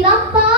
ピロッポー